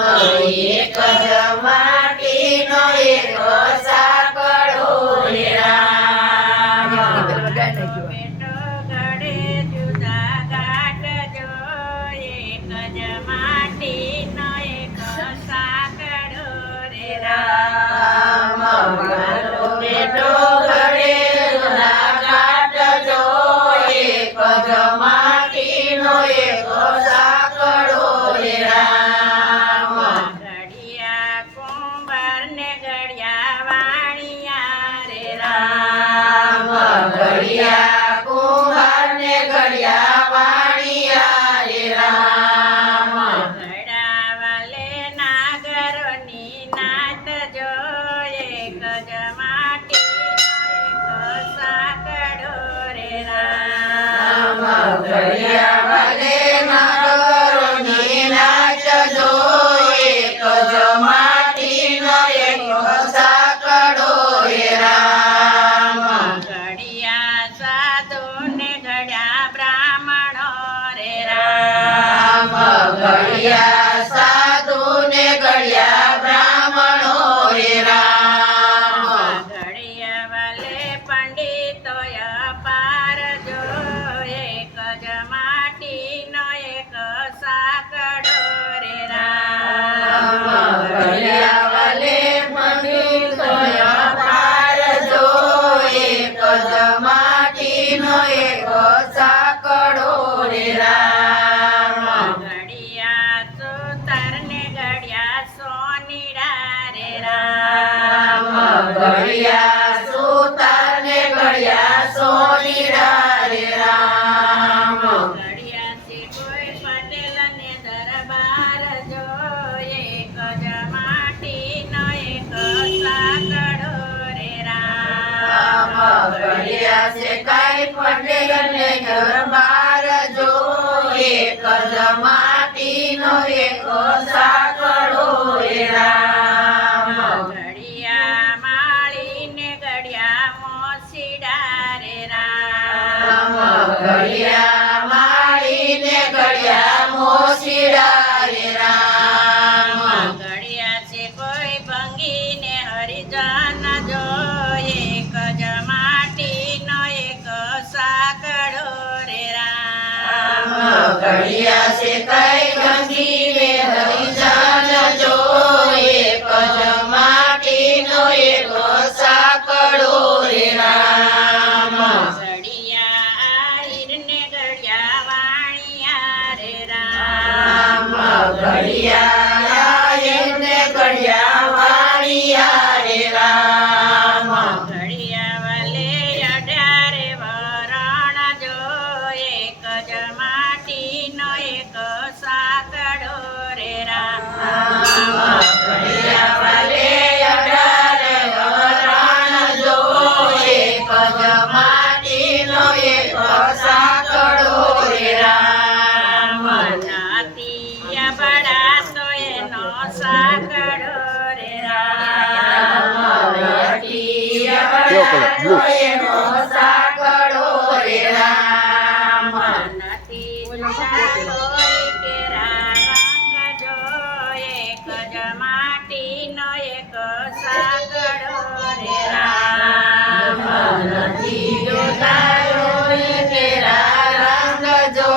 એક જ માટીનો એક સાંકળો રે રામ બેટો ઘડે જુદા ગાંઠજો એક જ માટીનો એક સાંકળો રે રામ મારો બેટો ઘડે જુદા ગાંઠજો એક જ માટીનો એક સાંકળો રે રામ ઘડિયા કુંભાર ને ઘડિયા વાણિયા રે રામ ઘડિયા કુંભાર ને ઘડિયા વાણિયા રે રામ ઘડાવાલે નાગરોની નાત જો એક જ માટીનો એક સાંકળો રે રામ ઘડિયા વાલે નાગરોની નાચજો એક જ માટીનો એક સાંકળો રે રામ ઘડિયા સાધુ ને ઘડિયા બ્રાહ્મણો રે રામ ઘડિયા સાધુ ને ઘડિયા બ્રાહ્મણો રે રામ ઘડિયા વાલે પંડિતોય પાર જો એક જ માટીનો એક સાંકળો રે રામ ઘડિયા વાલે પંડિતોય પારજો એક જ માટીનો એક સાંકળો રે રામ ઘડિયા સુતર ને ઘડિયા સોનીડા રે રામ ઘડિયા સુતાર ને ઘડિયા સોનીડા રે રામ ઘડિયા થી કોઈ પટેલ ને દરબાર જો એક જ માટીનો એક સાંકળો રે રામ ઘડિયા છે કઈ પટેલ ને દરબાર જો એક જ માટીનો એક સાંકળો રે રામ ઘડિયા માળી ને ઘડિયા મોસીડા રે રામ ઘડિયા માળી ને ઘડિયા મોસીડા રે રામ ઘડિયા છે કોઈ ભંગી ને હરિજન જો એક જ માટીનો એક સાંકળો રે રામ ઘડિયા છે કઈ ગંગી ને હરિજન જો એક જ માટીનો એક સાંકળો રે રામ ઘડિયા આહીર ને ઘડિયા વાણિયા રે રામ ઘડિયા ને ઘડિયા વાણિયા રે રામ ઘડિયા વાલે 18 વરણ જો એક જ માટીનો એક સાંકળો રે રામ ઘડિયા વાલે 18 વરણ જો એક જ માટીનો એક સાંકળો રે રામ નાતિયા બડા તો એનો સાંકળો રે રામ એનો સાંકળો રે રામ નથી કોઈ કેરા રંગ જો એક જ માટીનો એક સાંકળો રે રામ નથી જોતાયો તેરા રંગ જો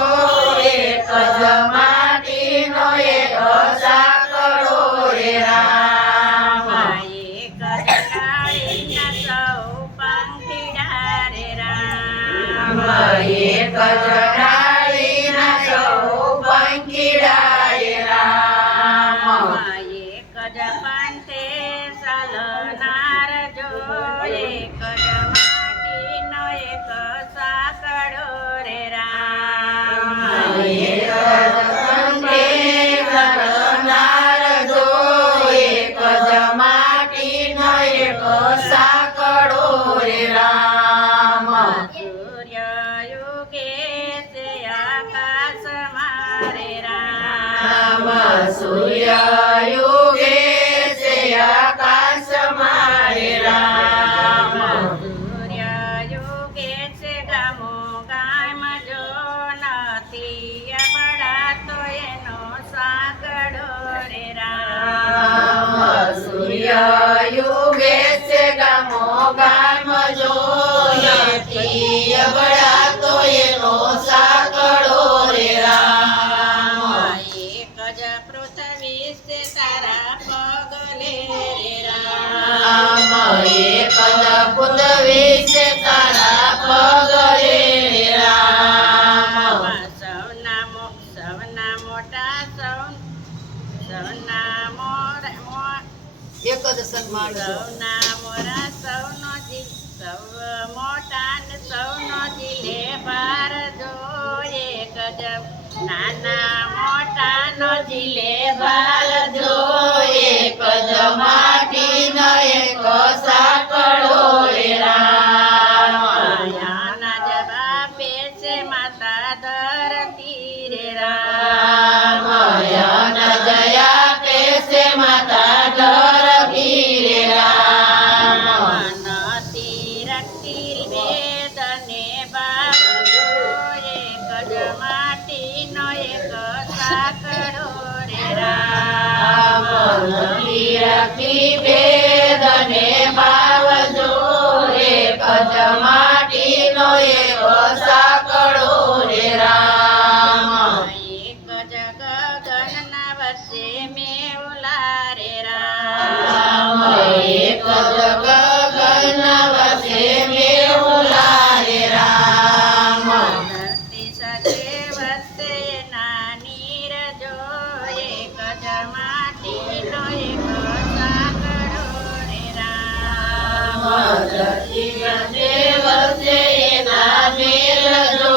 એક જ માટીનો એક સાંકળો રે રામ એક ડાળીના સૌ પંખીડા રે રામ એક જ ડાળીના સૌ પંખીડા રે રામ એક જ પંથે ચાલનાર જો એક જ માટીનો એક સાંકળો રે રામ એક જ પંથે ચાલનાર જો એક જ માટીનો એક સાંકળો રે રામ સૂર્ય યુગે તે આકાશમાં રે રામ સૂર્ય યુગે છે આકાશમાં રે રામ સૂર્ય યુગે છે ગામો ગામ જો નથી બળાતો એનો સાંકળો રે રામ યુગે છે ગામો ગામ જો નથી અબળાતો એનો સાંકળો રે રામ એક જ પૃથ્વી છે તારા પગલે રે રામ રામ એક જ પૃથ્વી છે તારા પગલે રે રામ સૌના મોટા સૌના એક જ સન્માન સૌના મોરા સૌનો સૌ મોટા ને સૌનો દિલે ભાર જો એક જ નાના મોટા નો દિલે ભાર જો એક જ માટીનો એક સાંકળો રે રામ માયાના જવાબે છે માતા ધરતી રે રામ માયાના જયા પેશે માતા ધરતી રે રામ નથી રખતી વેદને બાબજો એક જ માટીનો એક સાંકળો રે રામ નથી રાખી વેદને બાવજો એક જ માટીનો એક સાંકળો રે રામ એક જ ગગનના વચ્ચે મેવલા રે રામ એક જ ગગન વસે મેહુલા રે રામ ધરતી સાથે વસે નાની રજો એક જ માટીનો એક સાંકળો રે રામ ધરતી વસે વસે એના મેલ જો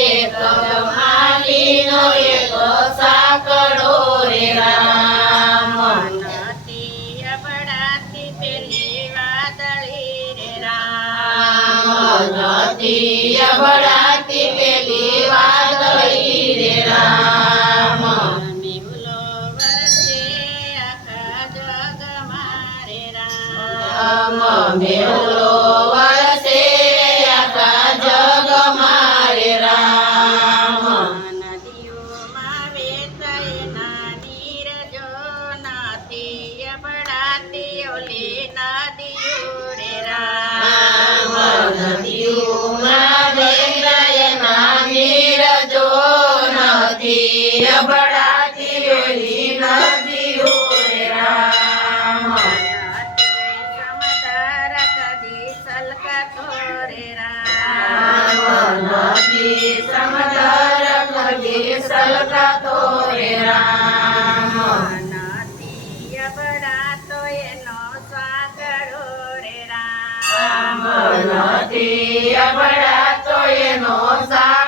એક જ માટીનો એક સાંકળો રે રામ નથી અબડાતી પેલી વાદળી રે રામ નથી અબળાતી પેલી વાદળી રે રામ મેહુલો વરસે આખા જગમાં રે રામ મેહુલો વરસે આખા જગમાં રે રામ નદીઓમાં વેચાય નાની રજો નથી અબડાતી ઓલી નદીઓ રે રામ નદીઓમાં વેરાય નાની રજો નથી અબળાતી ઓલી નદીઓ રે રામ સમદર કદી સલકતો રે રામ નથી સમદર કદી સલકાતો રે રામ નથી અબડાતો એનો સાંકળો રે રામ નથી અબળાતો એનો સાંકળો